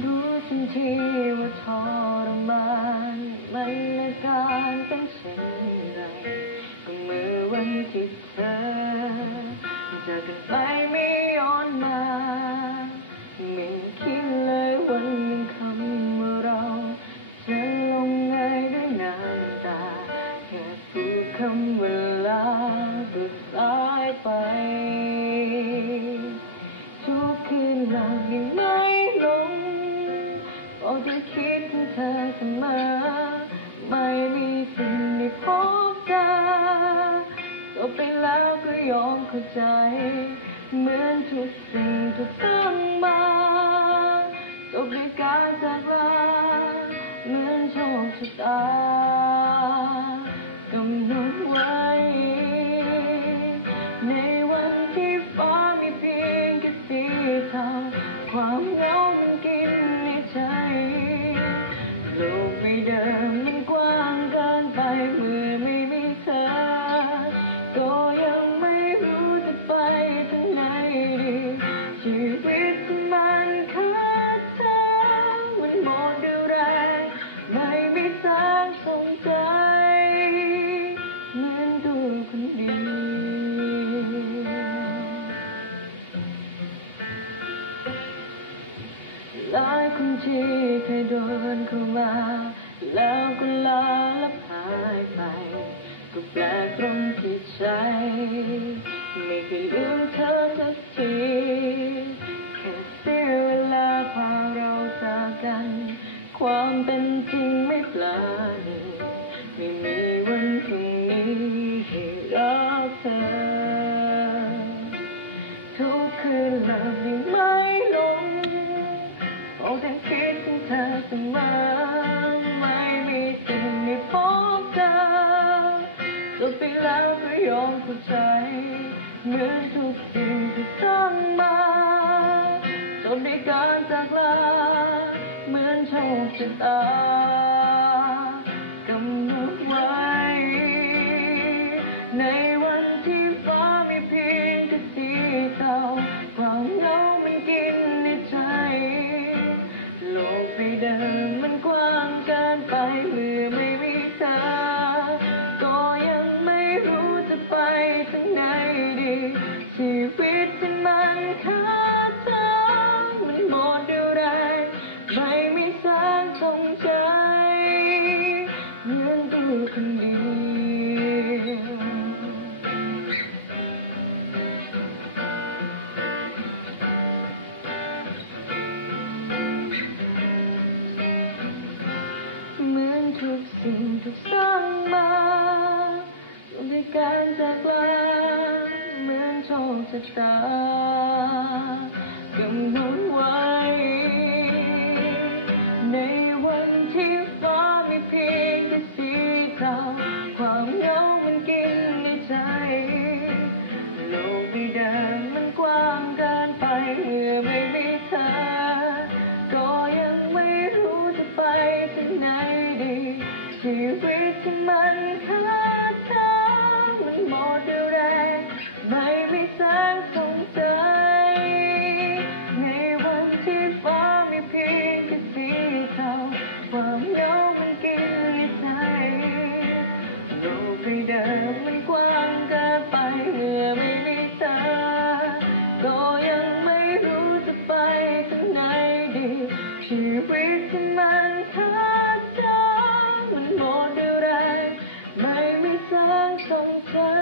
รู้ทันทีว่าทรมานมันอาการเป็นเช่นไรก็เมื่อวันที่เธอจากกันไปไม่ย้อนมาไม่คิดเลยวัน ยอมเข้าใจ เหมือนทุกสิ่งถูกตั้งมาจบด้วยการจากลาเหมือนโชคชะตากำหนดไว้ ในวันที่ฟ้ามีเพียงแค่สีเทาความเหงามันกินในใจโลกใบเดิมมันกว้างเกินไปเมื่อ คนที่เคยโดนเข้ามา แล้วก็ลาและหายไป ก็แปลกตรงที่ใจ ถึงเธอเสมอไม่มีสิ่งได้พบเจอจบไปแล้วก็ยอมเข้าใจเหมือนทุกสิ่งที่สร้างมาจบด้วยการจากลาเหมือนโชคชะตา ทุกสิ่งถูกสร้างมาด้วยการจากลาเหมือนโชคชะตากำหนดไว้ ชีวิตที่มันขาดเธอมันหมดเรี่ยวแรงไม่มีแสงสงใจในวันที่ฟ้ามีเพียงแค่สีเทาความเหงามันกินใจโลกใบเดิมมันกว้างเกินไปเมื่อไม่มีเธอก็ยังไม่รู้จะไปทางไหนดีชีวิตที่มันข้า storyteller.